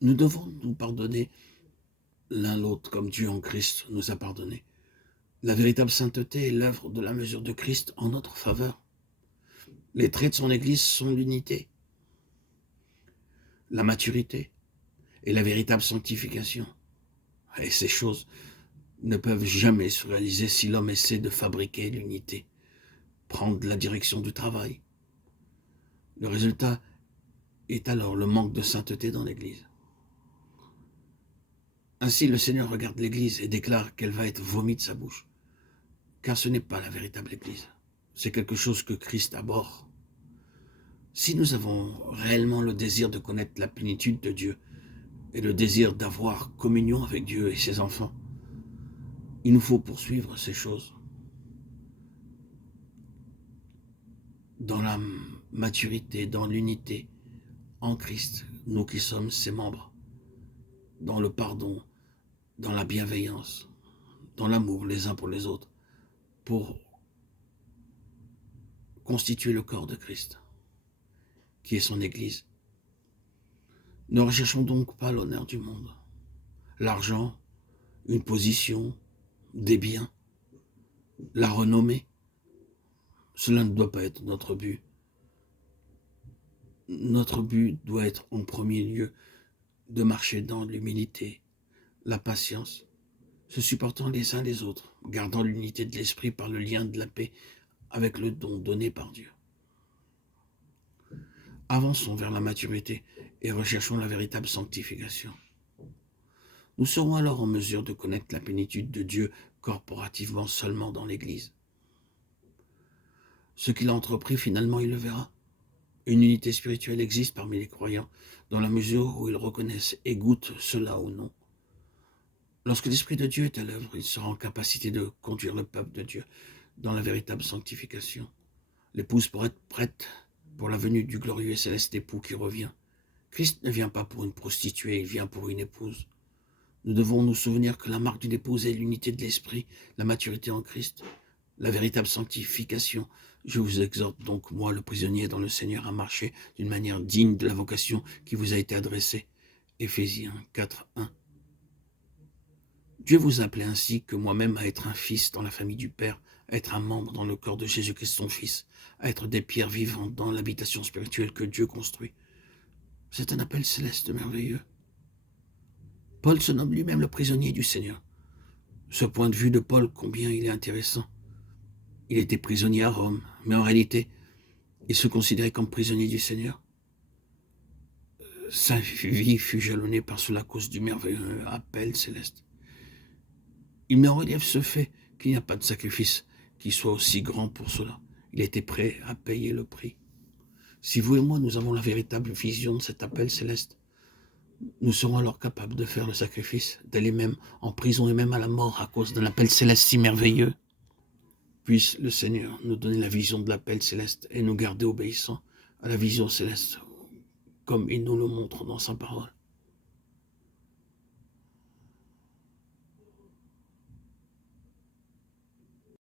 Nous devons nous pardonner l'un l'autre comme Dieu en Christ nous a pardonné. La véritable sainteté est l'œuvre de la mesure de Christ en notre faveur. Les traits de son Église sont l'unité, la maturité et la véritable sanctification. Et ces choses ne peuvent jamais se réaliser si l'homme essaie de fabriquer l'unité, prendre la direction du travail. Le résultat est alors le manque de sainteté dans l'Église. Ainsi, le Seigneur regarde l'Église et déclare qu'elle va être vomie de sa bouche, car ce n'est pas la véritable Église. C'est quelque chose que Christ abhorre. Si nous avons réellement le désir de connaître la plénitude de Dieu et le désir d'avoir communion avec Dieu et ses enfants, il nous faut poursuivre ces choses dans la maturité, dans l'unité en Christ, nous qui sommes ses membres, dans le pardon, dans la bienveillance, dans l'amour les uns pour les autres, pour constituer le corps de Christ, qui est son Église. Ne recherchons donc pas l'honneur du monde, l'argent, une position, des biens, la renommée. Cela ne doit pas être notre but. Notre but doit être en premier lieu de marcher dans l'humilité, la patience, se supportant les uns les autres, gardant l'unité de l'esprit par le lien de la paix avec le don donné par Dieu. Avançons vers la maturité et recherchons la véritable sanctification. Nous serons alors en mesure de connaître la plénitude de Dieu corporativement seulement dans l'Église. Ce qu'il a entrepris, finalement, il le verra. Une unité spirituelle existe parmi les croyants, dans la mesure où ils reconnaissent et goûtent cela ou non. Lorsque l'Esprit de Dieu est à l'œuvre, il sera en capacité de conduire le peuple de Dieu dans la véritable sanctification. L'épouse pourra être prête pour la venue du glorieux et céleste époux qui revient. Christ ne vient pas pour une prostituée, il vient pour une épouse. Nous devons nous souvenir que la marque d'une épouse est l'unité de l'esprit, la maturité en Christ, la véritable sanctification. Je vous exhorte donc, moi, le prisonnier dans le Seigneur, à marcher d'une manière digne de la vocation qui vous a été adressée. Éphésiens 4, 1. Dieu vous a appelé ainsi que moi-même à être un fils dans la famille du Père, à être un membre dans le corps de Jésus-Christ son Fils, à être des pierres vivantes dans l'habitation spirituelle que Dieu construit. C'est un appel céleste merveilleux. Paul se nomme lui-même le prisonnier du Seigneur. Ce point de vue de Paul, combien il est intéressant. Il était prisonnier à Rome, mais en réalité, il se considérait comme prisonnier du Seigneur. Sa vie fut jalonnée par cela à cause du merveilleux appel céleste. Il met en relief ce fait qu'il n'y a pas de sacrifice qui soit aussi grand pour cela. Il était prêt à payer le prix. Si vous et moi, nous avons la véritable vision de cet appel céleste, nous serons alors capables de faire le sacrifice, d'aller même en prison et même à la mort à cause d'un appel céleste si merveilleux. Puisse le Seigneur nous donner la vision de l'appel céleste et nous garder obéissants à la vision céleste, comme il nous le montre dans sa parole.